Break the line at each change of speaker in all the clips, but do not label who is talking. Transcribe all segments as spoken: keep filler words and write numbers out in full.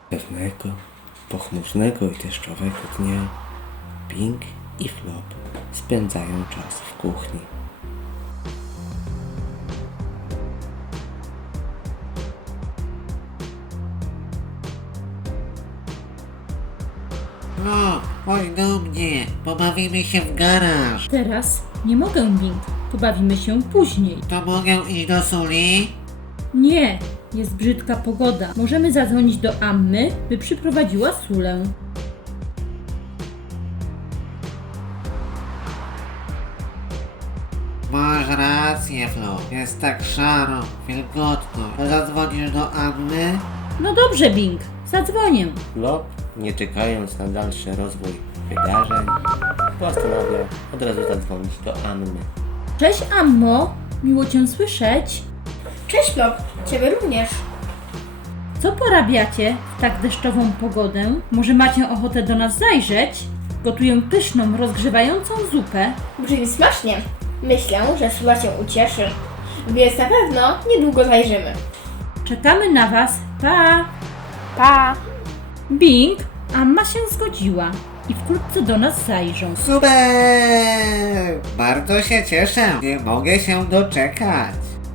Pewnego, pochmurnego i deszczowego dnia Bing i Flop spędzają czas w kuchni.
No, chodź do mnie, pobawimy się w garaż.
Teraz nie mogę, Bing. Pobawimy się później.
To mogę iść do Suli?
Nie, jest brzydka pogoda. Możemy zadzwonić do Ammy, by przyprowadziła Sulę.
Masz rację, Flo. Jest tak szaro, wilgotno. To zadzwonisz do Anny?
No dobrze, Bing, zadzwonię.
Flop, nie czekając na dalszy rozwój wydarzeń, postanawia od razu zadzwonić do Anny.
Cześć, Ammo. Miło Cię słyszeć.
Cześć Flop, Ciebie również.
Co porabiacie w tak deszczową pogodę? Może macie ochotę do nas zajrzeć? Gotuję pyszną, rozgrzewającą zupę.
Brzmi smacznie. Myślę, że Sula się ucieszy. Więc na pewno niedługo zajrzymy.
Czekamy na Was. Pa!
Pa!
Bing, Amma się zgodziła i wkrótce do nas zajrzą.
Super! Bardzo się cieszę. Nie mogę się doczekać.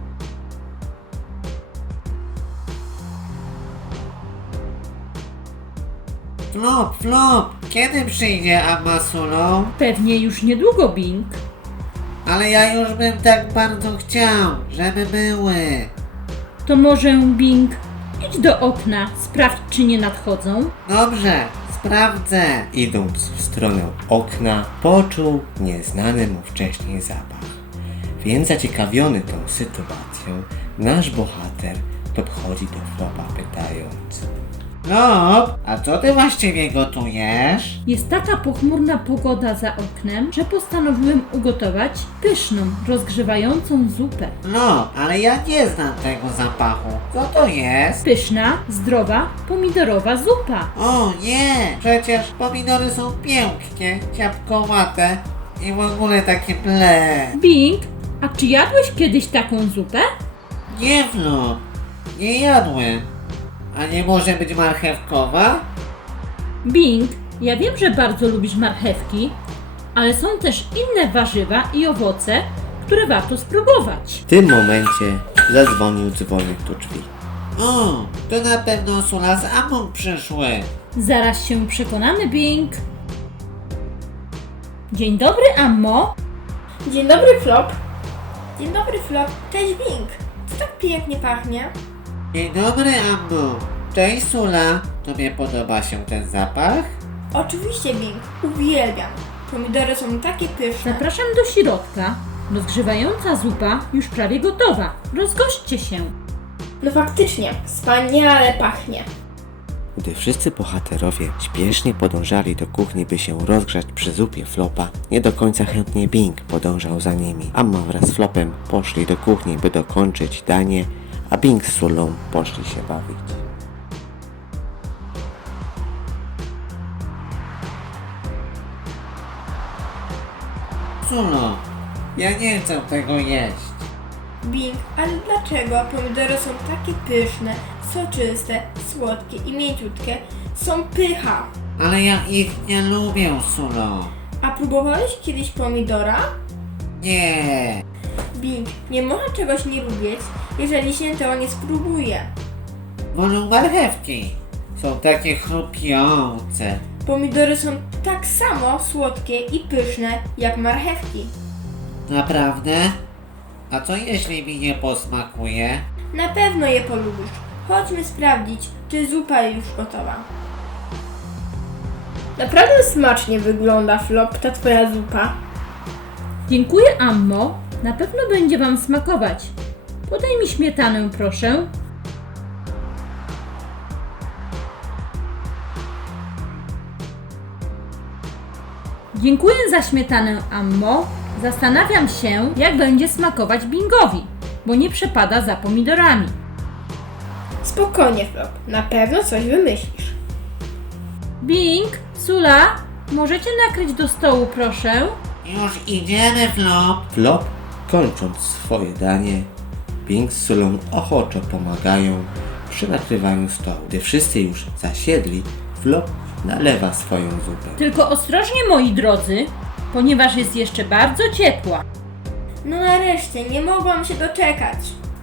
Flop, Flop, kiedy przyjdzie Amma z Sulą?
Pewnie już niedługo, Bing.
Ale ja już bym tak bardzo chciał, żeby były.
To może, Bing, idź do okna, sprawdź, czy nie nadchodzą.
Dobrze, sprawdzę.
Idąc w stronę okna, poczuł nieznany mu wcześniej zapach. Więc zaciekawiony tą sytuacją, nasz bohater podchodzi do Flopa pytając:
Flop, a co ty właściwie gotujesz?
Jest taka pochmurna pogoda za oknem, że postanowiłem ugotować pyszną, rozgrzewającą zupę.
No, ale ja nie znam tego zapachu. Co to jest?
Pyszna, zdrowa, pomidorowa zupa.
O nie, przecież pomidory są pięknie, ciapkowate i w ogóle takie ble.
Bing, a czy jadłeś kiedyś taką zupę?
Nie, Flop, nie jadłem. A nie może być marchewkowa?
Bing, ja wiem, że bardzo lubisz marchewki, ale są też inne warzywa i owoce, które warto spróbować.
W tym momencie zadzwonił dzwonek do drzwi.
O, to na pewno Sula z Amą przyszły.
Zaraz się przekonamy, Bing. Dzień dobry, Ammo.
Dzień dobry Flop. Dzień dobry Flop. Cześć Bing. Co tak pięknie pachnie?
Dzień dobry, Ammo. Cześć, Sula. Tobie podoba się ten zapach?
Oczywiście Bing. Uwielbiam. Pomidory są takie pyszne.
Zapraszam do środka. Rozgrzewająca zupa już prawie gotowa. Rozgośćcie się.
No faktycznie, wspaniale pachnie.
Gdy wszyscy bohaterowie śpiesznie podążali do kuchni, by się rozgrzać przy zupie Flopa, nie do końca chętnie Bing podążał za nimi. Amma wraz z Flopem poszli do kuchni, by dokończyć danie, a Bing z Sulą poszli się bawić.
Sulo, ja nie chcę tego jeść.
Bing, ale dlaczego pomidory są takie pyszne, soczyste, słodkie i mięciutkie? Są pycha.
Ale ja ich nie lubię, Sulo.
A próbowałeś kiedyś pomidora?
Nie.
Bing, nie można czegoś nie lubić, jeżeli się tego nie spróbuje.
Wolę marchewki. Są takie chrupiące.
Pomidory są tak samo słodkie i pyszne jak marchewki.
Naprawdę? A co jeśli mi nie posmakuje?
Na pewno je polubisz. Chodźmy sprawdzić, czy zupa już gotowa. Naprawdę smacznie wygląda, Flop, ta twoja zupa.
Dziękuję, Ammo. Na pewno będzie Wam smakować. Podaj mi śmietanę, proszę. Dziękuję za śmietanę, Ammo. Zastanawiam się, jak będzie smakować Bingowi, bo nie przepada za pomidorami.
Spokojnie, Flop, na pewno coś wymyślisz.
Bing, Sula, możecie nakryć do stołu, proszę?
Już idziemy, Flop.
Flop, kończąc swoje danie, Bing z Sulą ochoczo pomagają przy nakrywaniu stołu. Gdy wszyscy już zasiedli, Flop nalewa swoją zupę.
Tylko ostrożnie, moi drodzy, ponieważ jest jeszcze bardzo ciepła.
No nareszcie, nie mogłam się doczekać.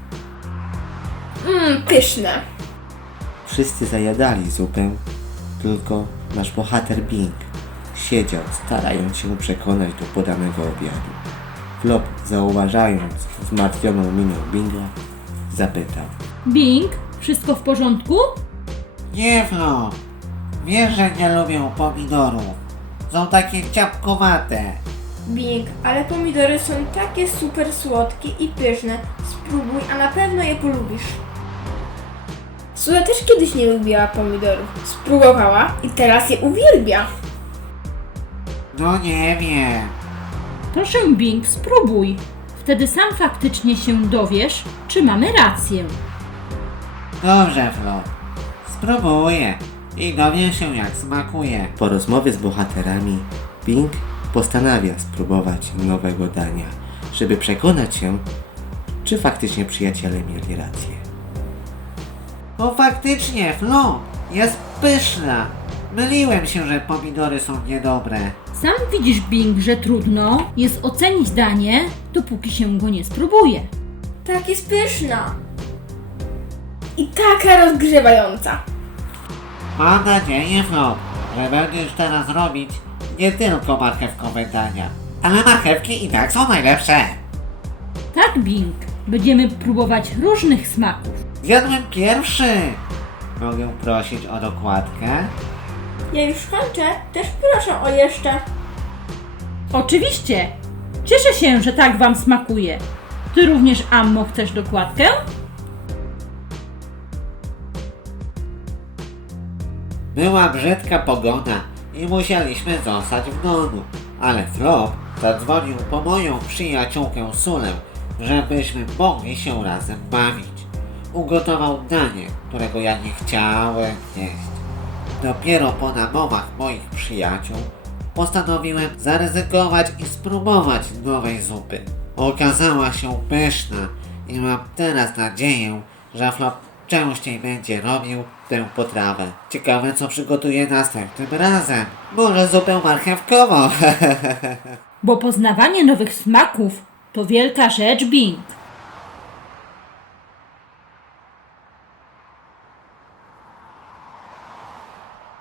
Mmm, pyszne.
Wszyscy zajadali zupę, tylko nasz bohater Bing siedział, starając się przekonać do podanego obiadu. Flop, zauważając zmartwioną minę Binga, zapytał.
Bing, wszystko w porządku?
Nie, Flo. Wiesz, że nie lubię pomidorów. Są takie ciapkowate.
Bing, ale pomidory są takie super słodkie i pyszne. Spróbuj, a na pewno je polubisz. Sula też kiedyś nie lubiła pomidorów. Spróbowała i teraz je uwielbia.
No nie wiem.
Proszę, Bing, spróbuj. Wtedy sam faktycznie się dowiesz, czy mamy rację.
Dobrze, Flo. Spróbuję. I dowiem się, jak smakuje.
Po rozmowie z bohaterami, Bing postanawia spróbować nowego dania, żeby przekonać się, czy faktycznie przyjaciele mieli rację.
O, faktycznie, Flo. Jest pyszna. Myliłem się, że pomidory są niedobre.
Sam widzisz, Bing, że trudno jest ocenić danie, dopóki się go nie spróbuje.
Tak, jest pyszna. I taka rozgrzewająca.
Mam nadzieję, Flo, że będziesz teraz robić nie tylko marchewkowe dania, ale marchewki i tak są najlepsze.
Tak, Bing, będziemy próbować różnych smaków.
Zjadłem pierwszy. Mogę prosić o dokładkę?
Ja już kończę, też proszę o jeszcze.
Oczywiście! Cieszę się, że tak wam smakuje. Ty również, Ammo, chcesz dokładkę?
Była brzydka pogoda i musieliśmy zostać w domu, ale Flop zadzwonił po moją przyjaciółkę Sulę, żebyśmy mogli się razem bawić. Ugotował danie, którego ja nie chciałem jeść. Dopiero po namowach moich przyjaciół postanowiłem zaryzykować i spróbować nowej zupy. Okazała się pyszna i mam teraz nadzieję, że Flop częściej będzie robił tę potrawę. Ciekawe, co przygotuje następnym razem. Może zupę marchewkową.
Bo poznawanie nowych smaków to wielka rzecz, Bing.